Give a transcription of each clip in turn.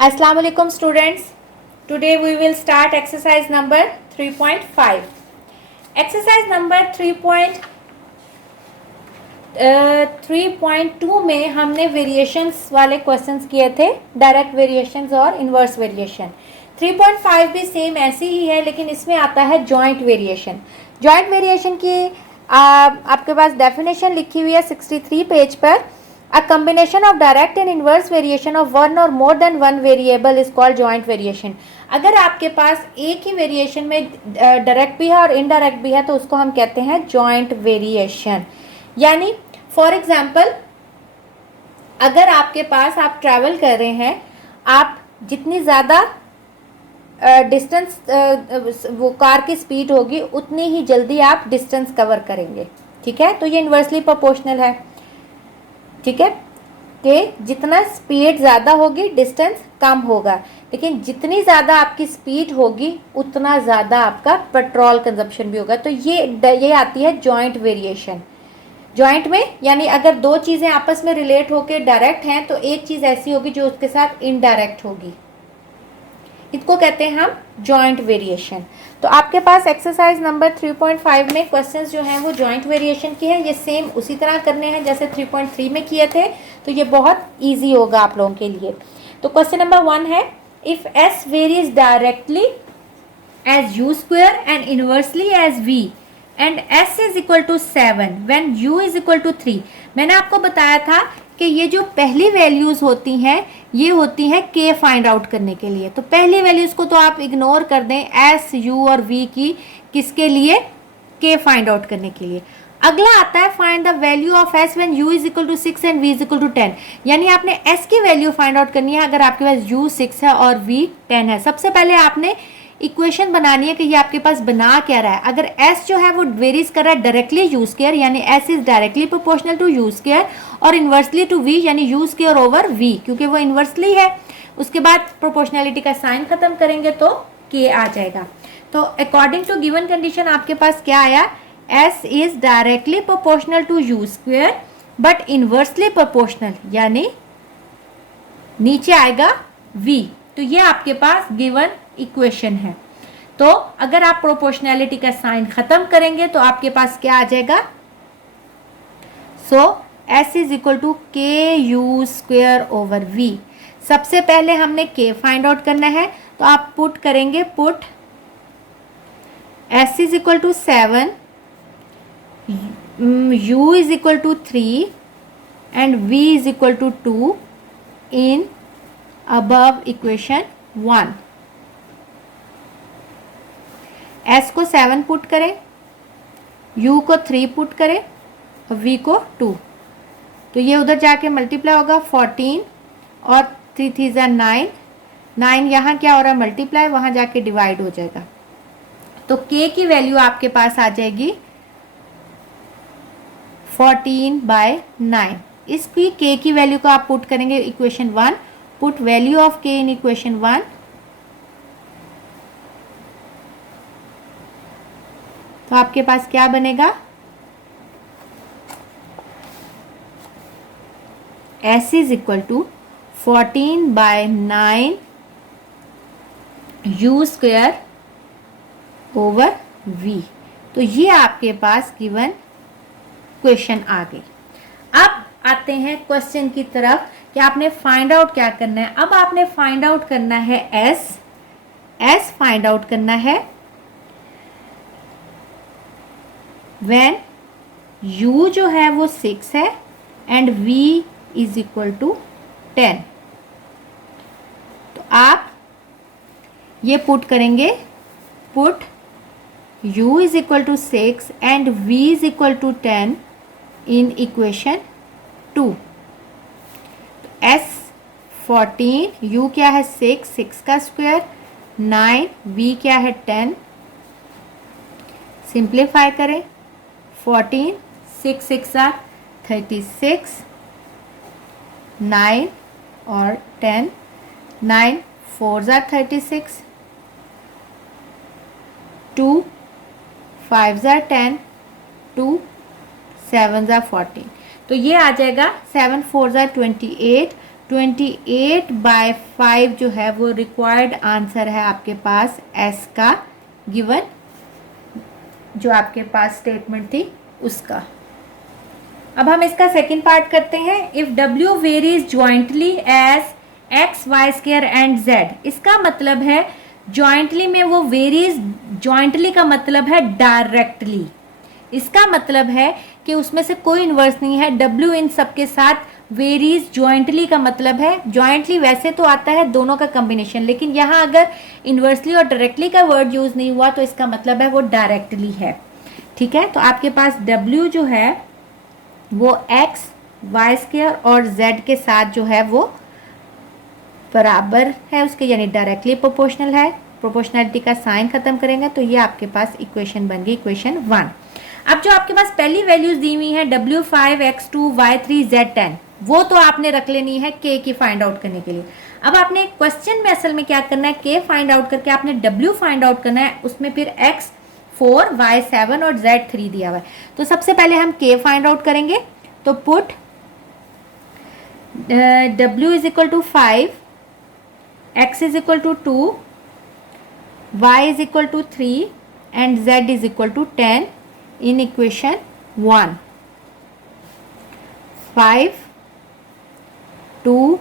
Assalamu alaikum students. Today we will start exercise number 3.5. Exercise number 3.2 में हमने variations वाले questions किए थे, डायरेक्ट वेरिएशंस और इन्वर्स वेरिएशन। 3.5 भी सेम ऐसी ही है, लेकिन इसमें आता है जॉइंट वेरिएशन। जॉइंट वेरिएशन की आपके पास डेफिनेशन लिखी हुई है 63 पेज पर। A combination of direct and inverse variation of one or more than one variable is called joint variation. अगर आपके पास एक ही वेरिएशन में डायरेक्ट भी है और इनडायरेक्ट भी है तो उसको हम कहते हैं जॉइंट वेरिएशन। यानी फॉर एग्जांपल, अगर आपके पास आप ट्रैवल कर रहे हैं, आप जितनी ज़्यादा डिस्टेंस वो कार की स्पीड होगी उतनी ही जल्दी आप डिस्टेंस कवर करेंगे। ठीक है, तो ये इन्वर्सली प्रोपोर्शनल है। ठीक है, कि जितना स्पीड ज़्यादा होगी डिस्टेंस कम होगा, लेकिन जितनी ज़्यादा आपकी स्पीड होगी उतना ज़्यादा आपका पेट्रोल कंजप्शन भी होगा। तो ये आती है जॉइंट वेरिएशन। जॉइंट में यानी अगर दो चीज़ें आपस में रिलेट होकर डायरेक्ट हैं तो एक चीज़ ऐसी होगी जो उसके साथ इनडायरेक्ट होगी, इसको कहते हैं हम जॉइंट वेरिएशन। तो आपके पास एक्सरसाइज नंबर 3.5 में क्वेश्चंस जो हैं वो जॉइंट वेरिएशन की है। ये सेम उसी तरह करने हैं जैसे 3.3 में किए थे, तो ये बहुत इजी होगा आप लोगों के लिए। तो क्वेश्चन नंबर 1 है, if s varies directly as u square and inversely as v and s is equal to 7 when u is equal to 3। मैंने आपको बताया था कि ये जो पहली वैल्यूज़ होती हैं ये होती हैं k फाइंड आउट करने के लिए। तो पहली वैल्यूज़ को तो आप इग्नोर कर दें, s, u और v की, किसके लिए? k फाइंड आउट करने के लिए। अगला आता है find the value of s when u is equal to 6 and v is equal to 10। यानी आपने s की वैल्यू फाइंड आउट करनी है अगर आपके पास u 6 है और v 10 है। सबसे पहले आपने इक्वेशन बनानी है कि ये आपके पास बना क्या रहा है। अगर s जो है वो वेरीज कर रहा है डायरेक्टली u स्क्वायर, यानी s is directly proportional to u square, और इन्वर्सली टू v यानी u स्क्वायर ओवर v, क्योंकि वो इन्वर्सली है। उसके बाद प्रोपोर्शनैलिटी का साइन खत्म करेंगे तो k आ जाएगा। तो अकॉर्डिंग टू गिवन कंडीशन आपके पास क्या आया? s is directly proportional to u square but inversely proportional, यानी नीचे आएगा v। तो ये आपके पास गिवन इक्वेशन है। तो अगर आप प्रोपोर्शनैलिटी का साइन खत्म करेंगे तो आपके पास क्या आ जाएगा? सो s इज इक्वल टू के यू स्क्वेयर ओवर v। सबसे पहले हमने k फाइंड आउट करना है, तो आप पुट करेंगे, put s is equal to 7, u is equal to 3 and v is equal to 2 in above equation 1। s को 7 पुट करें, u को 3 पुट करें और v को 2। तो ये उधर जाके मल्टीप्लाई होगा 14 और 3 3 9, 9 यहाँ क्या हो रहा है? मल्टीप्लाई, वहाँ जाके डिवाइड हो जाएगा। तो k की वैल्यू आपके पास आ जाएगी 14/9। इस p k की वैल्यू को आप पुट करेंगे equation 1, put value of k in equation 1। तो आपके पास क्या बनेगा? s is equal to 14/9 u square over v। तो ये आपके पास गिवन क्वेश्चन आ गई। अब आते हैं क्वेश्चन की तरफ कि आपने फाइंड आउट क्या करना है। अब आपने फाइंड आउट करना है s फाइंड आउट करना है when u जो है वो 6 है and v is equal to 10। तो आप ये पुट करेंगे, put u is equal to 6 and v is equal to 10 in equation 2। s 14, u क्या है 6, 6 का स्क्वायर, 9, v क्या है 10। सिंप्लीफाई करें, 14, 6 6 are 36, 9 और 10, 9 4s are 36, 2 5s are 10, 2 7s are 14। तो ये आ जाएगा 7 4s are 28, 28/5 जो है वो रिक्वायर्ड आंसर है आपके पास एस का, गिवन जो आपके पास स्टेटमेंट थी उसका। अब हम इसका सेकंड पार्ट करते हैं। If W varies jointly as x, y square and z, इसका मतलब है ज्वाइंटली में वो वेरीज, ज्वाइंटली का मतलब है डायरेक्टली, इसका मतलब है कि उसमें से कोई इन्वर्स नहीं है। W इन सब के साथ वेरीज ज्वाइंटली का मतलब है, ज्वाइंटली वैसे तो आता है दोनों का कॉम्बिनेशन, लेकिन यहाँ अगर इन्वर्सली और डायरेक्टली का वर्ड यूज नहीं हुआ तो इसका मतलब है वो डायरेक्टली है। ठीक है, तो आपके पास W जो है वो x, y स्क्वायर और z के साथ जो है वो बराबर है उसके, यानी डायरेक्टली प्रोपोर्शनल है। प्रोपोर्शनलिटी का साइन खत्म करेंगे तो ये आपके पास इक्वेशन बन गई, इक्वेशन 1। अब जो आपके पास पहली वैल्यूज दी हुई हैं W5, X2, Y3, Z10, वो तो आपने रख लेनी है K की फाइंड आउट करने के लिए। अब आपने क्वेश्चन में असल में क्या करना है, K फाइंड आउट करके आपने W फाइंड आउट करना है, उसमें फिर X4, Y7 और Z3 दिया हुआ है। तो सबसे पहले हम K फाइंड आउट करेंगे, तो put W is equal to 5, X is equal to 2, Y is equal to 3 and Z is equal to 10 in equation 1। 5, 2,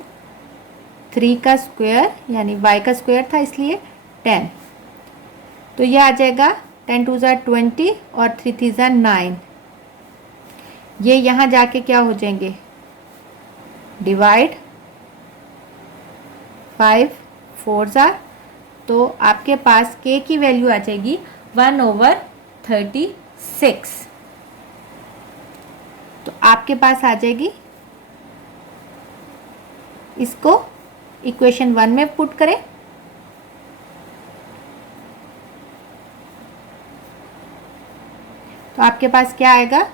3 का स्क्वायर यानी y का स्क्वायर था इसलिए 10, तो ये आ जाएगा 10 2 ज़ा 20 और 3 3 ज़ा 9। ये यहाँ जाके क्या हो जाएंगे, डिवाइड, 5 4 ज़ा, तो आपके पास k की वैल्यू आ जाएगी 1/36। तो आपके पास आ जाएगी, इसको इक्वेशन 1 में पुट करें, तो आपके पास क्या आएगा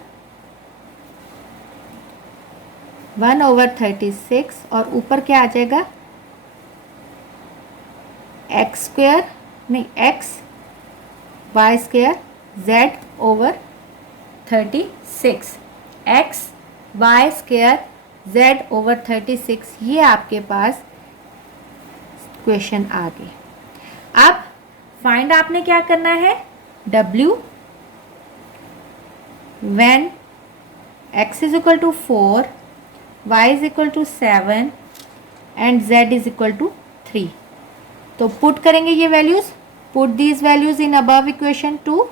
1/36 और ऊपर क्या आ जाएगा x स्क्वायर नहीं x y square z/36, x y square z/36, ये आपके पास क्वेश्चन आ गई। अब फाइंड आपने क्या करना है, W when x is equal to 4, y is equal to 7 and z is equal to 3। तो पुट करेंगे ये values, put these values in above equation 2।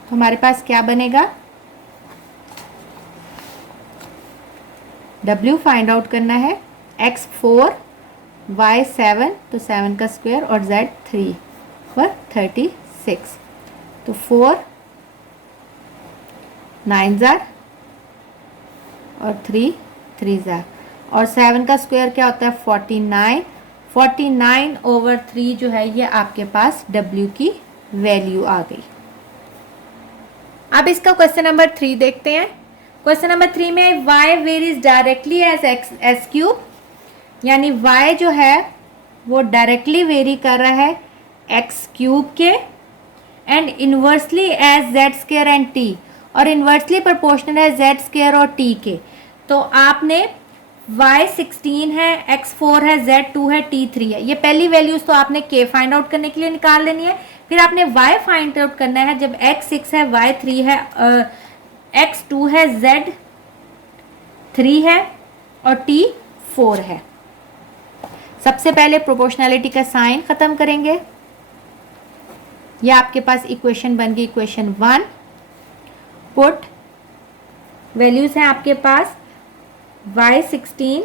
तो हमारे पास क्या बनेगा, W फाइंड आउट करना है, x 4, y 7, तो 7 का स्क्वायर और z 3/36, तो 4 9 ज़ा और 3 3 ज़ा, और 7 का स्क्वायर क्या होता है 49, 49/3 जो है ये आपके पास W की वैल्यू आ गई। अब इसका क्वेश्चन नंबर 3 देखते हैं। क्वेश्चन नंबर 3 में y varies directly as S cube, यानी y जो है वो डायरेक्टली वेरी कर रहा है एक्स क्यूब के, and inversely as Z square and t, और इन्वर्सली प्रोपोर्शनल है जेड स्क्वायर और t के। तो आपने y 16 है, x 4 है, z 2 है, t 3 है, ये पहली वैल्यूज तो आपने k फाइंड आउट करने के लिए निकाल लेनी है। फिर आपने y फाइंड आउट करना है, जब x 6 है, y 3 है, x 2 है, z 3 है और t 4 है। सबसे पहले प्रोपोर्शनैलिटी का साइन खत्म करेंगे, ये आपके पास इक्वेशन बन गई इक्वेशन 1। पुट वैल्यूज हैं आपके पास y 16,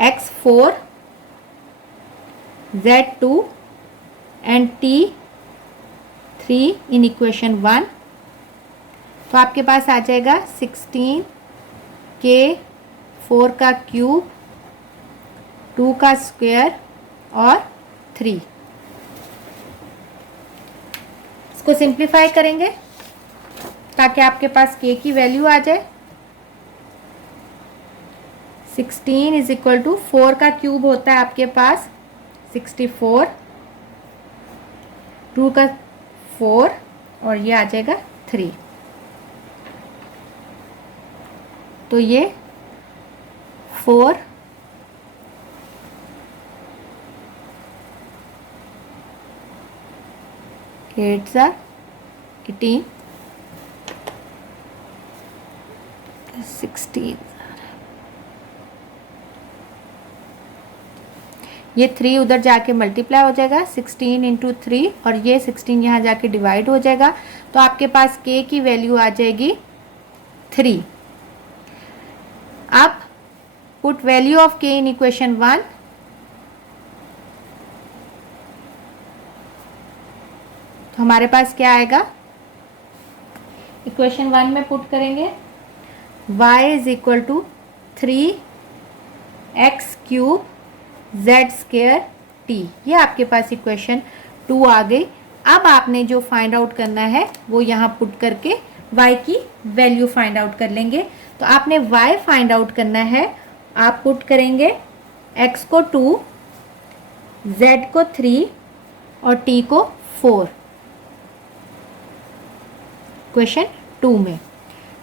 x 4, z 2 and t 3 in equation 1। तो आपके पास आ जाएगा 16 के 4 का क्यूब, 2 का स्क्वायर और 3। इसको सिंप्लीफाई करेंगे ताकि आपके पास k की वैल्यू आ जाए। 16 इज इक्वल टू 4 का क्यूब होता है आपके पास 64, 2 का 4 और ये आ जाएगा 3। तो ये 4 8 ज़ा 18 16, ये 3 उधर जाके मल्टीप्लाई हो जाएगा 16 इंटू 3 और ये 16 यहाँ जाके डिवाइड हो जाएगा। तो आपके पास k की वैल्यू आ जाएगी 3। अब put value of k in equation 1। तो हमारे पास क्या आएगा, इक्वेशन 1 में पुट करेंगे y is equal to 3x cube z square t। ये आपके पास इक्वेशन 2 आ गई। अब आपने जो फाइंड आउट करना है वो यहाँ पुट करके y की वैल्यू फाइंड आउट कर लेंगे। तो आपने y फाइंड आउट करना है, आप पुट करेंगे x को 2, z को 3 और t को 4 क्वेश्चन 2 में।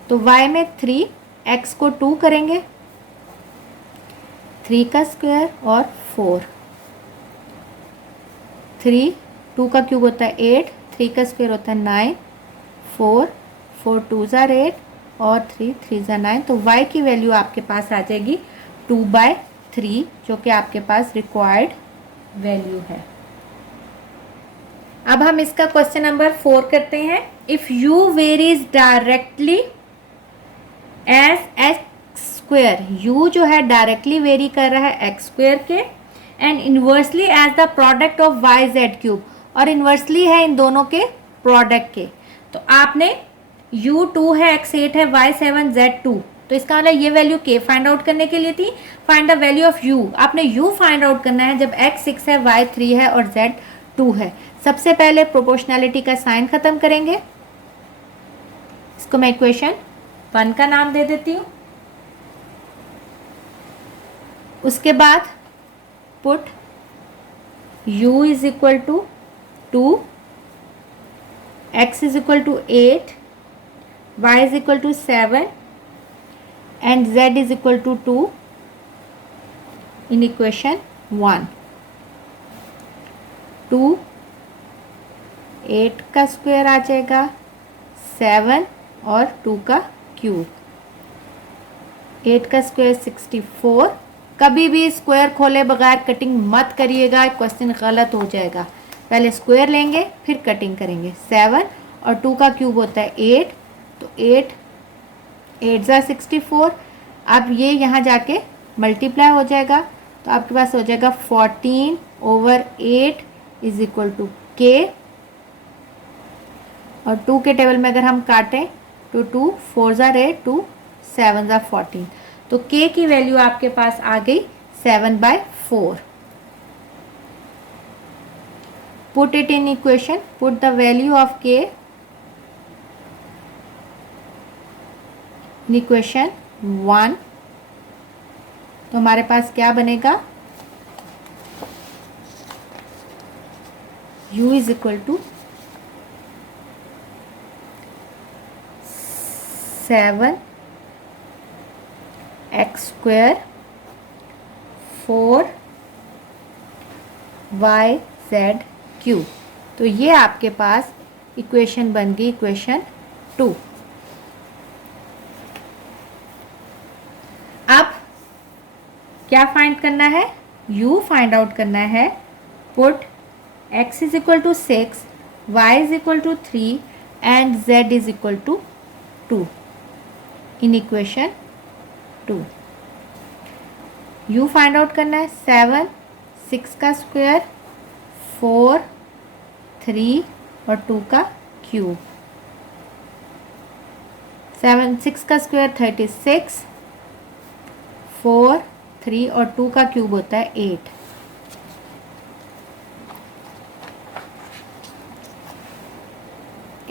तो y में 3, x को 2 करेंगे 3 का स्क्वायर और 4, 3 2 का क्यूब होता है 8, 3 का स्क्वायर होता है 9, 4 4 2 ज़ा 8 और 3 3 ज़ा 9। तो y की वैल्यू आपके पास आ जाएगी 2/3, जो कि आपके पास रिक्वायर्ड वैल्यू है। अब हम इसका क्वेश्चन नंबर 4 करते हैं। If u varies directly as X square, u जो है डायरेक्टली वेरी कर रहा है एक्स स्क्वेयर के, and inversely as the product of Y Z cube, और इन्वर्सली है इन दोनों के प्रोडक्ट के। तो आपने u2 है, x8 है, y7 z2, तो इसका मतलब ये वैल्यू k फाइंड आउट करने के लिए थी। Find the value of u, आपने u फाइंड आउट करना है जब x6 है, y3 है और z2 है। सबसे पहले प्रोपोर्शनैलिटी का साइन खत्म करेंगे, इसको मैं इक्वेशन 1 का नाम दे देती हूँ। उसके बाद put u is equal to 2, x is equal to 8, y is equal to 7 and z is equal to 2 in equation 1। 2 8 का स्क्वायर आ जाएगा 7 और 2 का क्यूब, 8 का स्क्वायर 64। कभी भी स्क्वायर खोले बगैर कटिंग मत करिएगा, क्वेश्चन गलत हो जाएगा। पहले स्क्वायर लेंगे फिर कटिंग करेंगे। 7 और 2 का क्यूब होता है 8, तो 8 8 ज़ा 64। अब ये यहाँ जाके मल्टीप्लाई हो जाएगा, तो आपके पास हो जाएगा 14/8 इज इक्वल टू k, और 2 के टेबल में अगर हम काटें तो 2 4 ज़ा 8, 2 7 ज़ा 14, तो k की वैल्यू आपके पास आ गई 7/4। Put it in equation, put the value of k in equation 1। तो हमारे पास क्या बनेगा, u is equal to 7 x square 4 y z cube. तो ये आपके पास इक्वेशन बन गई इक्वेशन 2। अब क्या फाइंड करना है, u फाइंड आउट करना है। Put x is equal to 6, y is equal to 3 and z is equal to 2 in equation 2। u find out करना है 7, 6 का स्क्वायर 4, 3 और 2 का क्यूब। 7 6 का स्क्वायर 36, 4 3 और 2 का क्यूब होता है 8।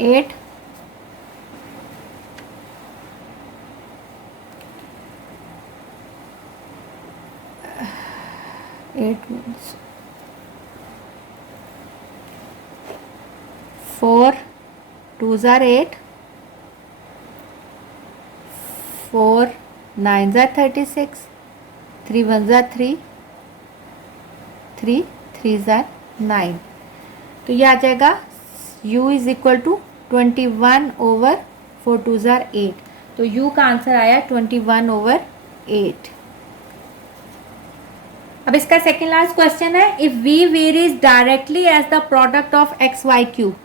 एट 4 2 ज़ा 8, 4 9 ज़ा 36, 3 1 ज़ा 3, 3 3 ज़ा 9। तो ये आ जाएगा u इज इक्वल टू 21/4 2 ज़ा 8। तो u का आंसर आया 21/8। अब इसका सेकेंड लास्ट क्वेश्चन है, if v varies directly as the product of X Y cube.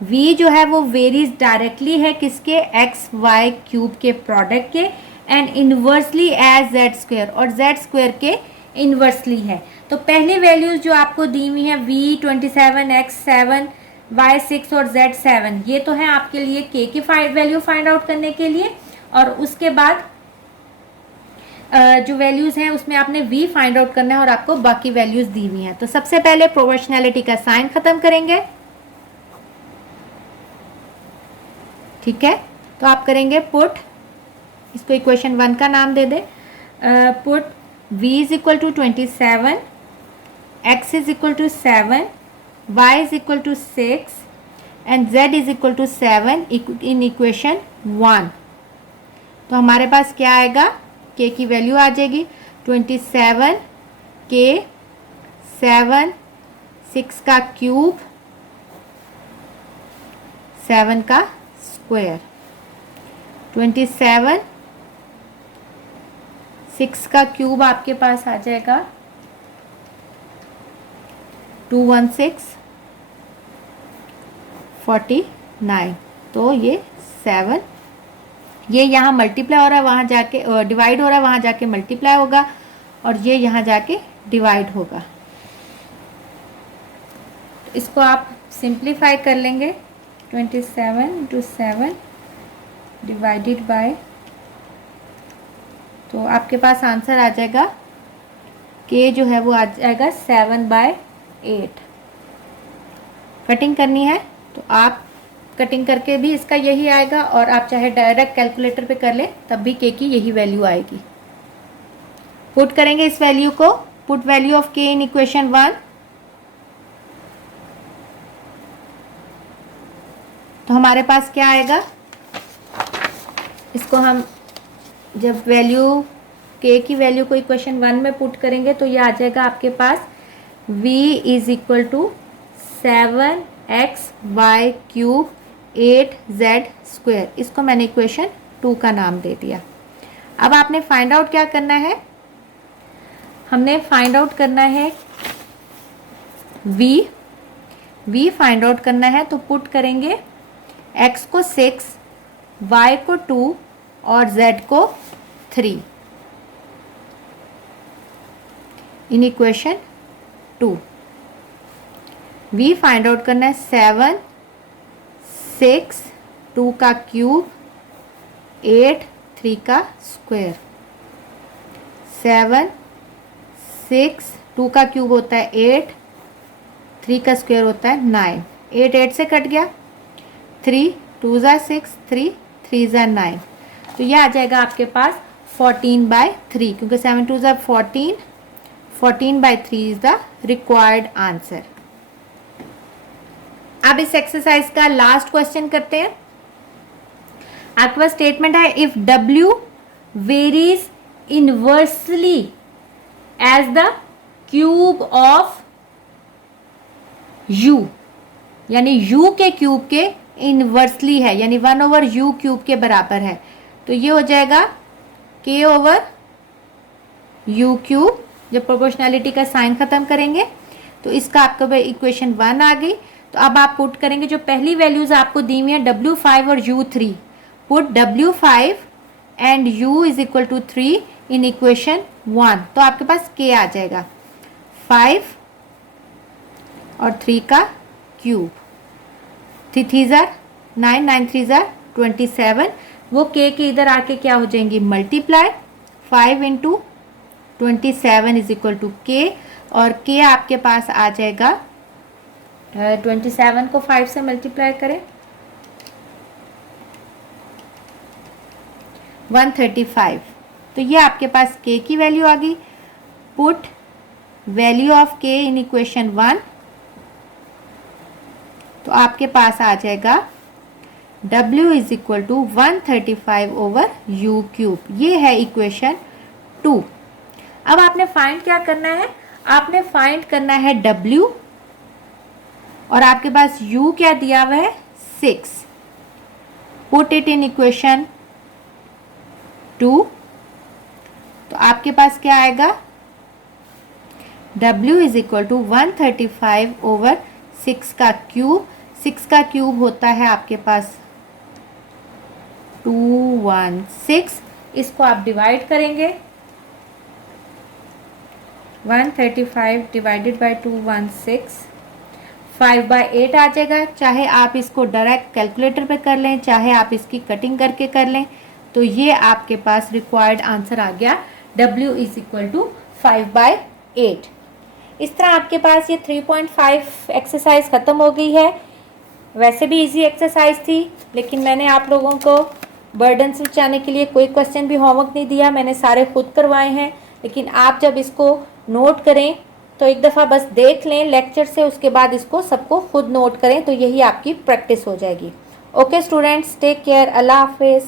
v जो है वो वेरीज डायरेक्टली है किसके, एक्स वाई क्यूब के प्रोडक्ट के, and inversely as Z square, और जेड स्क्वेयर के इनवर्सली है। तो पहली वैल्यूज जो आपको दी हुई है v 27, x 7, y 6 और z 7, ये तो है आपके लिए k की वैल्यू फाइंड आउट करने के लिए, और उसके बाद जो वैल्यूज हैं उसमें आपने v फाइंड आउट करना है और आपको बाकी वैल्यूज दी हुई हैं। तो सबसे पहले प्रोपोर्शनैलिटी का साइन खत्म करेंगे, ठीक है। तो आप करेंगे पुट, इसको इक्वेशन 1 का नाम दे दे, put v is equal to 27, x is equal to 7, y is equal to 6 and z is equal to 7 in equation 1। तो हमारे पास क्या आएगा, k की वैल्यू आ जाएगी 27 k 7 6 का क्यूब 7 का स्क्वायर, 27 6 का क्यूब आपके पास आ जाएगा 216 49। तो ये 7, ये यहाँ मल्टीप्लाई हो रहा है, वहाँ जाके डिवाइड हो रहा है, वहाँ जाके मल्टीप्लाई होगा, और ये यहाँ जाके डिवाइड होगा। तो इसको आप सिंप्लीफाई कर लेंगे, 27 × 7 डिवाइडेड बाय, तो आपके पास आंसर आ जाएगा k जो है वो आ जाएगा 7/8। कटिंग करनी है तो आप कटिंग करके भी इसका यही आएगा, और आप चाहे डायरेक्ट कैलकुलेटर पे कर ले तब भी k की यही वैल्यू आएगी। पुट करेंगे इस वैल्यू को, put value of k in equation 1। तो हमारे पास क्या आएगा, इसको हम जब वैल्यू k की वैल्यू को इक्वेशन 1 में पुट करेंगे तो ये आ जाएगा आपके पास v is equal to 7xy cube 8z square. इसको मैंने इक्वेशन 2 का नाम दे दिया। अब आपने फाइंड आउट क्या करना है, हमने फाइंड आउट करना है v फाइंड आउट करना है। तो पुट करेंगे x को 6, y को 2 और z को 3 in equation 2। v find out करना है 7 6 2 का क्यूब 8 3 का स्क्वायर, 7 6 2 का क्यूब होता है 8, 3 का स्क्वायर होता है 9, 8 8 से कट गया, 3 2 ज़ा 6, 3 3 ज़ा 9। तो यह आ जाएगा आपके पास 14/3, क्योंकि 7 2 ज़ा 14, 14/3 इज द रिक्वायर्ड आंसर। अब इस एक्सरसाइज का लास्ट क्वेश्चन करते हैं। आपके पास स्टेटमेंट है, if W varies inversely as the cube of U, यानी U के क्यूब के इनवर्सली है, यानी 1/u क्यूब के बराबर है। तो ये हो जाएगा k/u क्यूब। जब प्रोपोर्शनैलिटी का साइन खत्म करेंगे तो इसका आपका इक्वेशन 1 आ गई। तो अब आप पुट करेंगे जो पहली वैल्यूज आपको दी हुई है W5 और U3, put W5 and U is equal to 3 in equation 1। तो आपके पास k आ जाएगा 5 और 3 का क्यूब, 3 3 ज़ा 9, 9 3 ज़ा 27। वो k के इधर आके क्या हो जाएंगी, multiply, 5 × 27 is equal to k, और k आपके पास आ जाएगा 27 को 5 से मल्टीप्लाई करें 135। तो ये आपके पास k की वैल्यू आ गई। Put value of k in equation 1, तो आपके पास आ जाएगा W is equal to 135 over U cube. ये है इक्वेशन 2। अब आपने फाइंड क्या करना है, आपने फाइंड करना है W, और आपके पास U क्या दिया हुआ है 6। पुट इट इन इक्वेशन 2, तो आपके पास क्या आएगा, W is equal to 135 over 6 का क्यूब। 6 का क्यूब होता है आपके पास 216। इसको आप डिवाइड करेंगे, 135 डिवाइडेड बाय 216, 5/8 आ जाएगा। चाहे आप इसको डायरेक्ट कैलकुलेटर पे कर लें, चाहे आप इसकी कटिंग करके कर लें, तो ये आपके पास रिक्वायर्ड आंसर आ गया, W इज इक्वल टू 5/8। इस तरह आपके पास ये 3.5 एक्सरसाइज ख़त्म हो गई है। वैसे भी इजी एक्सरसाइज थी, लेकिन मैंने आप लोगों को बर्डन से बचाने के लिए कोई क्वेश्चन भी होमवर्क नहीं दिया, मैंने सारे खुद करवाए हैं। लेकिन आप जब इसको नोट करें तो एक दफ़ा बस देख लें लेक्चर से, उसके बाद इसको सबको खुद नोट करें, तो यही आपकी प्रैक्टिस हो जाएगी। ओके स्टूडेंट्स, टेक केयर, अल्लाह हाफिज़।